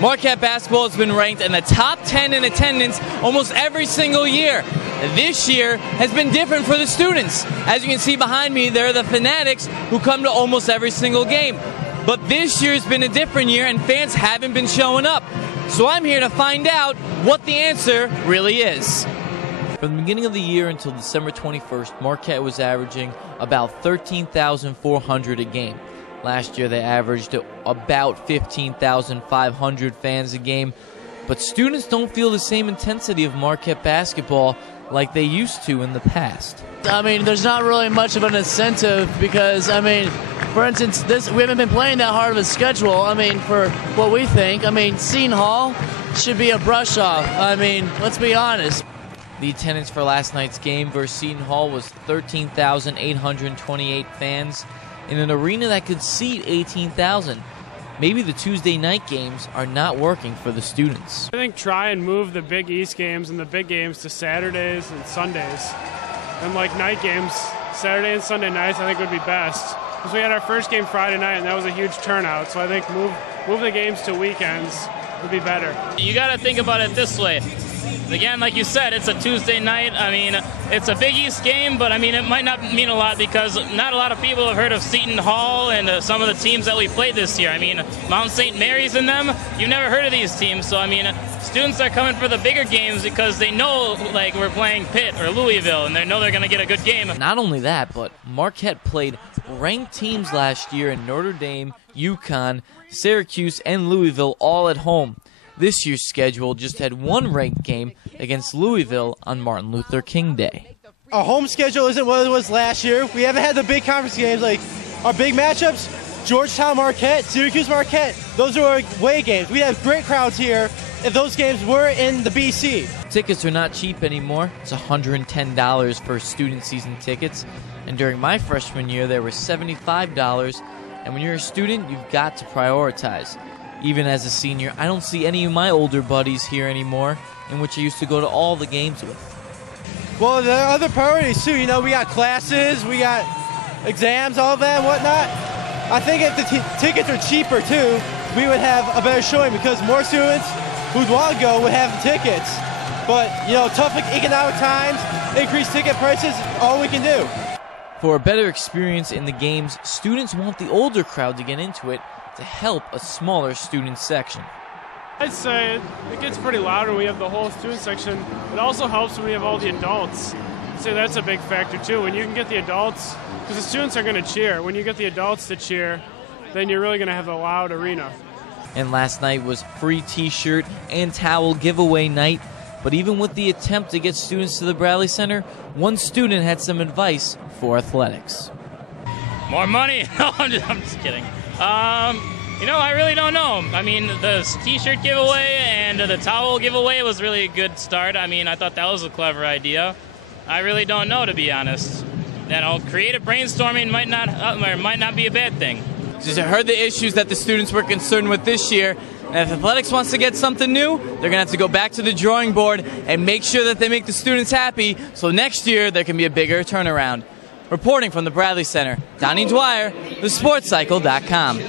Marquette basketball has been ranked in the top 10 in attendance almost every single year. This year has been different for the students. As you can see behind me, there are the fanatics who come to almost every single game. But this year's been a different year and fans haven't been showing up. So I'm here to find out what the answer really is. From the beginning of the year until December 21st, Marquette was averaging about 13,400 a game. Last year they averaged about 15,500 fans a game. But students don't feel the same intensity of Marquette basketball like they used to in the past. I mean, there's not really much of an incentive because, I mean, for instance, we haven't been playing that hard of a schedule. I mean, for what we think, I mean, Seton Hall should be a brush off. I mean, let's be honest. The attendance for last night's game versus Seton Hall was 13,828 fans in an arena that could seat 18,000. Maybe the Tuesday night games are not working for the students. I think try and move the Big East games and the big games to Saturdays and Sundays. And like night games, Saturday and Sunday nights, I think would be best. Because we had our first game Friday night and that was a huge turnout. So I think move the games to weekends would be better. You got to think about it this way. Again, like you said, it's a Tuesday night. I mean, it's a Big East game, but I mean, it might not mean a lot because not a lot of people have heard of Seton Hall and some of the teams that we played this year. I mean, Mount St. Mary's in them. You've never heard of these teams. So, I mean, students are coming for the bigger games because they know, like, we're playing Pitt or Louisville, and they know they're going to get a good game. Not only that, but Marquette played ranked teams last year in Notre Dame, UConn, Syracuse, and Louisville all at home. This year's schedule just had one ranked game against Louisville on Martin Luther King Day. Our home schedule isn't what it was last year. We haven't had the big conference games. Like our big matchups, Georgetown Marquette, Syracuse Marquette, those are our away games. We have great crowds here if those games were in the BC. Tickets are not cheap anymore. It's $110 for student season tickets. And during my freshman year, they were $75. And when you're a student, you've got to prioritize. Even as a senior, I don't see any of my older buddies here anymore, in which I used to go to all the games with. Well, there are other priorities too. You know, we got classes, we got exams, all that and whatnot. I think if the tickets were cheaper too, we would have a better showing because more students who'd want to go would have the tickets. But, you know, tough economic times, increased ticket prices, all we can do. For a better experience in the games, students want the older crowd to get into it to help a smaller student section. I'd say it gets pretty loud when we have the whole student section. It also helps when we have all the adults. I'd say that's a big factor too. When you can get the adults, because the students are going to cheer. When you get the adults to cheer, then you're really going to have a loud arena. And last night was free t-shirt and towel giveaway night. But even with the attempt to get students to the Bradley Center, one student had some advice for athletics. More money? No, I'm just kidding. You know, I really don't know. I mean, the t-shirt giveaway and the towel giveaway was really a good start. I mean, I thought that was a clever idea. I really don't know, to be honest. You know, creative brainstorming might not be a bad thing. Just heard the issues that the students were concerned with this year. And if athletics wants to get something new, they're going to have to go back to the drawing board and make sure that they make the students happy so next year there can be a bigger turnaround. Reporting from the Bradley Center, Donnie Dwyer, thesportscycle.com.